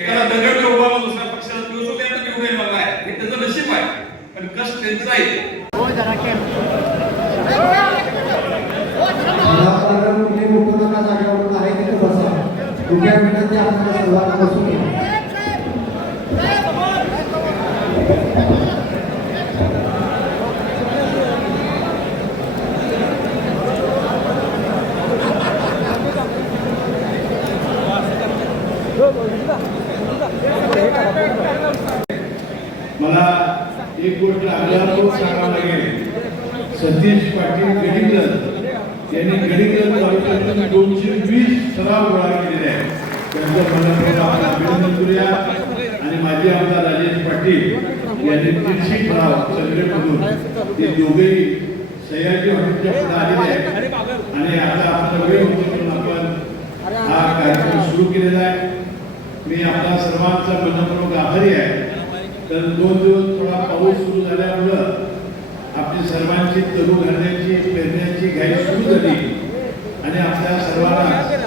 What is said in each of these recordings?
एकाला दगड उभा दुसऱ्या पक्षाला दिवस त्यांना निवडून येणार आहे हे त्याचं नशीब आहे पण कष्ट त्यांचं आहे. मला एक गोष्ट आपल्याला सांगावं लागेल. सतीश पाटील गडिंगलज यांनी गडिंगलज तालुक्यातून 220 ठराव गोळा केलेले आहेत. त्यांचं मला अभिनंदन करूया. आणि माजी आमदार राजेश पाटील यांनी 300 ठराव सगळेमधून ते दोघेही सह्याद्री हॉटेलच्या पुढे आलेले आहेत. आणि आता आपला वेळ होतो आपण हा कार्यक्रम सुरू केलेला आहे. मी आपल्या सर्वांचा मनपूर्वक आभारी आहे. तर 2 दिवस थोडा पाऊस सुरू झाल्यामुळं आपली सर्वांची तरू घालण्याची पेरण्याची घाई सुरू झाली आणि आपल्या सर्वांना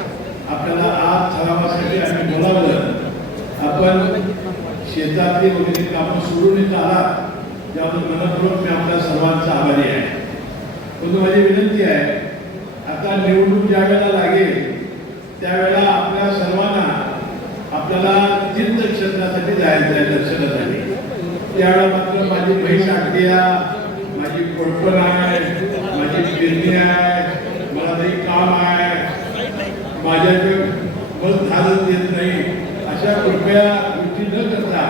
आपल्याला आज ठरावासाठी आम्ही बोलावलं. आपण शेतातली वगैरे कामं सोडून येत आहात त्यामुळे मनपूर्वक मी आपल्या सर्वांचा आभारी आहे. परंतु माझी विनंती आहे, आता निवडणूक ज्या वेळेला लागेल त्यावेळेला आपल्या सर्वांना आपल्याला तीर्थक्षेत्रासाठी जायचं आहे दर्शनासाठी. त्यावेळेला मात्र माझी बहीण आठ्या माझी कोळपण आहे, माझी पेरणी आहे, मला काही काम आहे, माझ्याकडे मत झालं देत नाही अशा कृपया गोष्टी न करता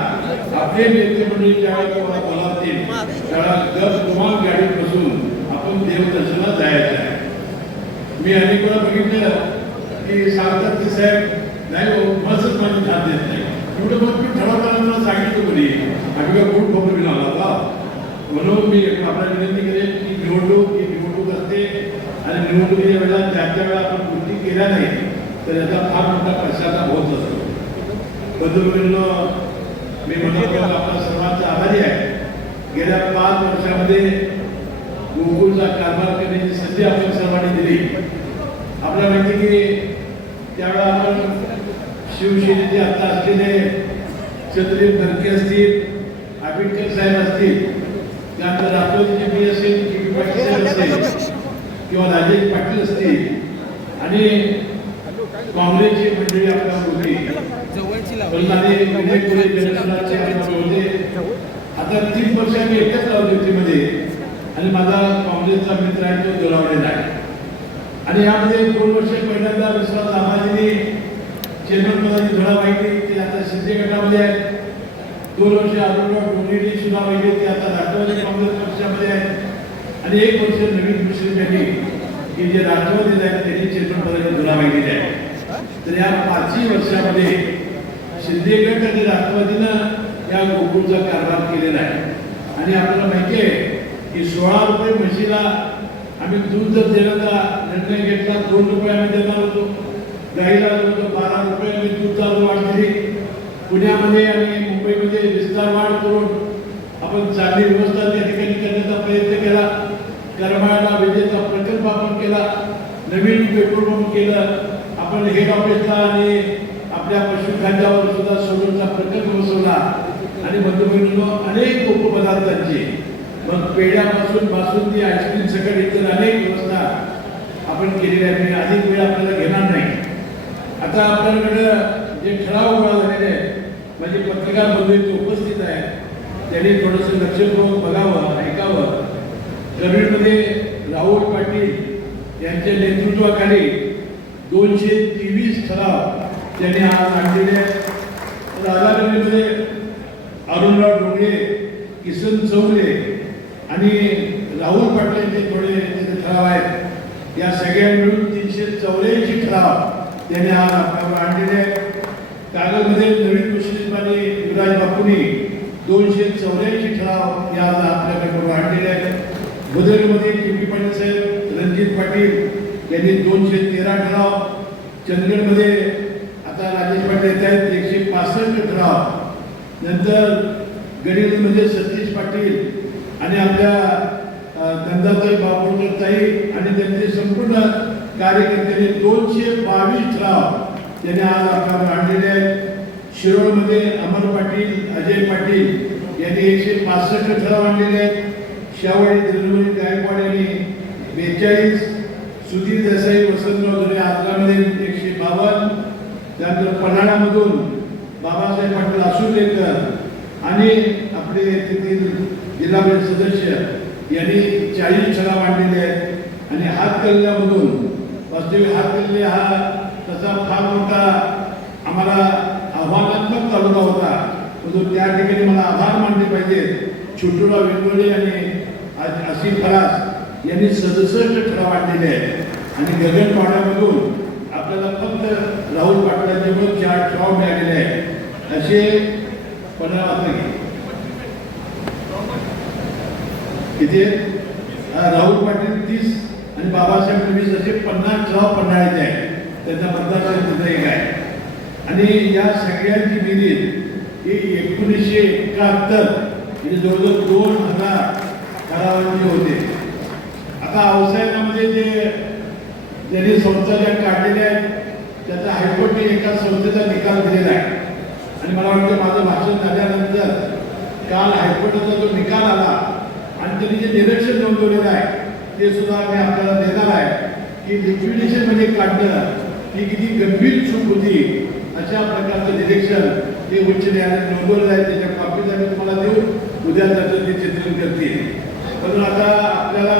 आपले नेते मंडळी ज्यावेळेला तुम्हाला बोलावतील त्यावेळेला दर तुम्हाला गाडीत बसून आपण देवदर्शनाला जायचं आहे. मी अनेक वेळा बघितलं की सांगतात की साहेब नाही मजच माझी साथ देत नाही. एवढं मग मी ठरवताना मला सांगितलं कधी आम्ही काय खूप खबर घेऊन आला होता. म्हणून मी आपल्याला विनंती करेन की निवडणूक ही निवडणूक असते आणि निवडणुकीच्या वेळेला ज्या वेळेला आपण कृती केल्या नाही तर याचा फार मोठा पश्चाताप होत असतो. बंधुभगिनींनो, मी मनपूर्वक आपल्या सर्वांचा आभारी आहे. गेल्या 5 वर्षामध्ये गोकुळचा कारभार करण्याची संधी आपण सर्वांनी दिली. आपल्याला माहिती की त्यावेळेला आपण शिवसेनेचे आता असलेले छत्री धरके असतील, आंबेडकर साहेब असतील, त्यानंतर राष्ट्रवादीचे बी असेल, के पाटील साहेब असतील किंवा राजेश पाटील असतील आणि काँग्रेसची मंडळी आपल्याला होती. आता 3 वर्ष आम्ही एकच लावली युतीमध्ये आणि माझा काँग्रेसचा मित्र आहे तो दुरावलेला आहे. आणि यामध्ये 2 वर्ष पहिल्यांदा विश्वास आम्हाजींनी चेअरमन पदाची धडा वाहिली ते आता शिंदे गटामध्ये आहेत. 2 वर्ष अरुणराव डोंगरेंनी सुद्धा वाहिली ते आता राष्ट्रवादी काँग्रेस पक्षामध्ये आहेत. आणि 1 वर्ष नवीन मुस्लिम यांनी की जे राष्ट्रवादीला आहेत त्यांनी चेअरमन पदाची धडा वाहिलेली आहे. तर या 5 वर्षामध्ये शिंदे गट आणि राष्ट्रवादीनं या गोकुळचा कारभार केलेला आहे. आणि आपल्याला माहिती आहे की 16 रुपये म्हशीला आम्ही दूध जर देण्याचा निर्णय घेतला, 2 रुपये आम्ही देणार होतो. गाईला 12 रुपये आम्ही दूध चालू वाढ दिली. पुण्यामध्ये आणि मुंबईमध्ये विस्तार वाढ करून आपण चांगली व्यवस्था त्या ठिकाणी करण्याचा प्रयत्न केला. करमाळ्याला विजेचा प्रकल्प आपण केला, नवीन पेट्रोल पंप केलं. आपण हेड ऑफिसला आणि आपल्या पशुखाद्यावर सुद्धा सोलरचा प्रकल्प बसवला. आणि बंधुभगिनींनो, अनेक उपपदार्थांची मग पेढ्यापासून बासुंदी आईस्क्रीम सकट इतर अनेक व्यवस्था आपण केलेल्या आहे. मी अधिक वेळ आपल्याला घेणार नाही. आता आपल्याकडं जे ठराव गोळा झालेले आहेत, म्हणजे पत्रकार बंधू उपस्थित आहेत, त्यांनी थोडंसं लक्षपूर्वक बघावं, ऐकावं. ग्रामीणमध्ये राहुल पाटील यांच्या नेतृत्वाखाली 223 ठराव त्यांनी आज आणलेले आहेत. राधानगरीमध्ये अरुणराव डोंगरे, किसन चौले आणि राहुल पाटील यांचे थोडे ठराव आहेत. या सगळ्या मिळून 384 ठराव त्यांनी आज आपल्यावर आणलेले आहेत. कागदमध्ये नवीन मुस्लिम आणि युवराज बापूंनी 284 ठराव या आपल्याकडे आणलेले आहेत. बुधेरमध्ये के पाटील साहेब, रणजित पाटील यांनी 213 ठराव. चंदगडमध्ये आता राजेश पाटील येत आहेत 165 ठराव. नंतर गडिंगलजमध्ये सतीश पाटील आणि आपल्या नंदाताई बाबुळकर ताई आणि त्यांचे संपूर्ण कार्यकर्त्यांनी 222 ठराव त्यांनी आज आपल्याला आणलेले आहेत. शिरोळमध्ये अमर पाटील, अजय पाटील यांनी 165 ठराव आणलेले आहेत. शावळी धनुवरी गायकवाड यांनी 42, सुधीर देसाई, वसंतराव धुरे आजरामध्ये 152, त्यानंतर पन्हाळ्यामधून बाबासाहेब पाटील आसुलेकर आणि आपले तेथील जिल्हा परिषद सदस्य यांनी 40 ठराव आणलेले आहेत. आणि हातकणंगल्यामधून वास्तविक हातकणंगले हा तसा फार मोठा आम्हाला आव्हानात्मक तालुका होता, परंतु त्या ठिकाणी मला आभार मानले पाहिजे. छोटूराव विंगोळे आणि असीम फरास यांनी 67 ठराव आणलेले आहेत. आणि गगनवाड्यामधून आपल्याला फक्त राहुल पाटलांच्यामुळे 4 ठराव मिळालेले आहेत. असे 15 किती राहुल पाटील 30 आणि बाबासाहेब 20 असे 50 ठराव पन्हाळ्याचे आहेत. त्यांचा मतदार एक आहे. आणि या सगळ्यांची बेरीज ही 1971 म्हणजे जवळजवळ 2000 ठरावांचे होते. आता अवसायनामध्ये ज्यांनी संस्था ज्या काढलेल्या आहेत त्याचा हायकोर्टने एका संस्थेचा निकाल दिलेला आहे. आणि मला वाटतं माझं भाषण झाल्यानंतर काल हायकोर्टाचा जो निकाल आला आणि त्यांनी जे निरीक्षण नोंदवलेलं आहे ते सुद्धा मी आपल्याला देणार आहे की लिक्विडेशनमध्ये काढणं ही किती गंभीर चूक होती. अशा प्रकारचं निरीक्षण ते उच्च न्यायालयाने नोंदवलं आहे. त्याच्या कॉपीज आम्ही तुम्हाला देऊ, उद्या त्याचं ते चित्रण करतील. म्हणून आता आपल्याला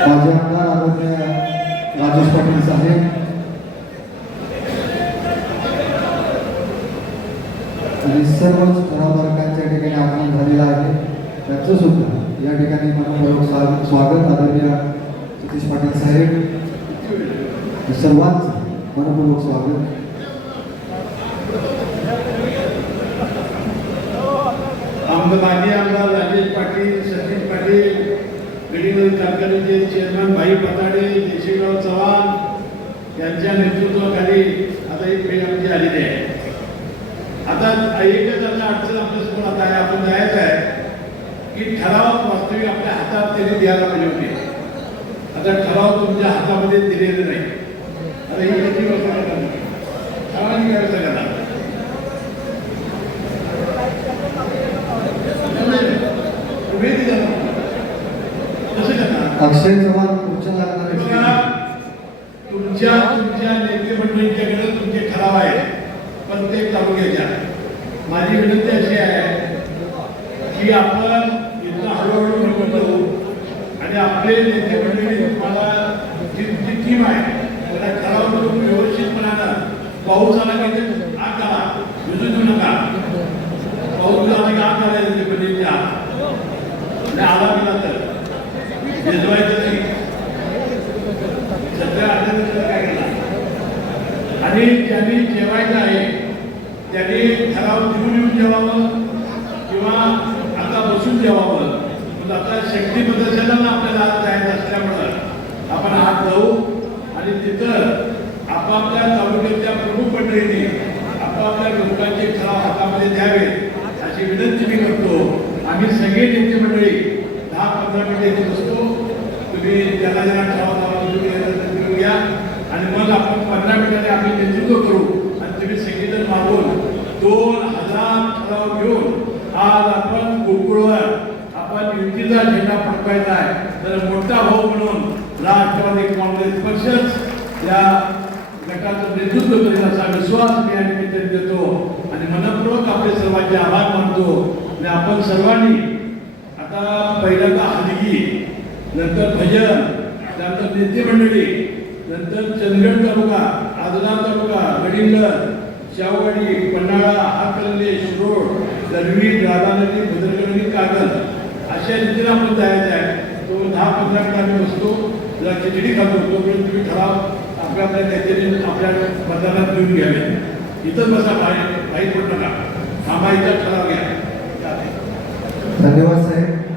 माझे आमदार आदरणीय राजेश पाटील साहेब आणि सर्वच ठरावधारकांच्या ठिकाणी आगमन झालेलं आहे. त्याचं सुद्धा या ठिकाणी मनपूर्वक स्वागत आदरणीय सतीश पाटील साहेब, सर्वांचं मनपूर्वक स्वागत. माजी आमदार राजेश पाटील, सतीश पाटील, गडिंग्लज कारखान्याचे चेअरमन भाई पताडे, देशिंगराव चव्हाण यांच्या नेतृत्वाखाली आता ही फेरी आमची आलेली आहे. आता एकच आता अडचण आपल्यासमोर आता आहे, आपण जायचं आहे की ठराव वास्तविक आपल्या हातात त्यांनी द्यायला पाहिजे होते. आता ठराव तुमच्या हातामध्ये दिलेले नाही. आता ही किती व्यवस्था करणार, ठरावाची व्यवस्था करणार. अक्षय चव्हाण पुढच्या लागणार तुमच्या नेते मंडळींच्याकडे तुमचे ठराव आहेत प्रत्येक तालुक्याच्या. माझी विनंती अशी आहे की आपण इथं हळूहळू निघून जाऊ आणि आपले नेते मंडळी तुम्हाला जी टीम आहे त्याला ठराव करून व्यवस्थितपणानं पाऊस आला की आग आला विजू देऊ नका. पाऊस आला की आग आला नेते मंडळींच्या आला गेला तर भिजवायचं नाही. सध्या अडचणीचं काय केला आणि ज्यांनी जेवायचं आहे त्यांनी ठराव घेऊन येऊन जेवावं किंवा आता बसून जेवावं. पण आता शक्ती प्रदर्शनाला आपल्याला आज जायचं असल्यामुळं आपण आज जाऊ आणि तिथं आपापल्या तालुक्याच्या प्रमुख मंडळींनी आपापल्या लोकांचे ठराव हातामध्ये द्यावेत अशी विनंती मी करतो. आम्ही सगळे नेते मंडळी 10-15 मिनिटे इथे बसतो. तुम्ही ज्याला ज्याला ठराव घ्या आणि मग आपण 15 मिनिटांनी आम्ही नेतृत्व करू आणि तुम्ही सगळेजण मागून 2000 ठराव घेऊन आज आपण गोकुळवर आपण युतीचा झेंडा फडकवायचा आहे. तर मोठा भाऊ म्हणून राष्ट्रवादी काँग्रेस पक्षच या गटाचं नेतृत्व करेल असा विश्वास मी या निमित्ताने देतो आणि मनपूर्वक आपले सर्वांचे आभार मानतो. आणि आपण सर्वांनी आता पहिल्यांदा हलगी, नंतर भजन, त्यानंतर नेते मंडळी, नंतर चंदगड तालुका, आजरा तालुका, गडिंग्लज, शाववाडी, पन्हाळा, हातकणंगले, शिरोळ, दरवी, राधानगरी, भद्रकणी, कागद अशा रीतीने आपण जायचं आहे. तो 10-15 मिनिट आम्ही बसतो, जरा खिचडी खातो. तोपर्यंत तुम्ही ठराव आपल्या नेत्याने आपल्या मतदारात घेऊन घ्यावे. इथंच बसा, बाहेर पडू नका, थांबा, इथं ठराव घ्या. धन्यवाद साहेब.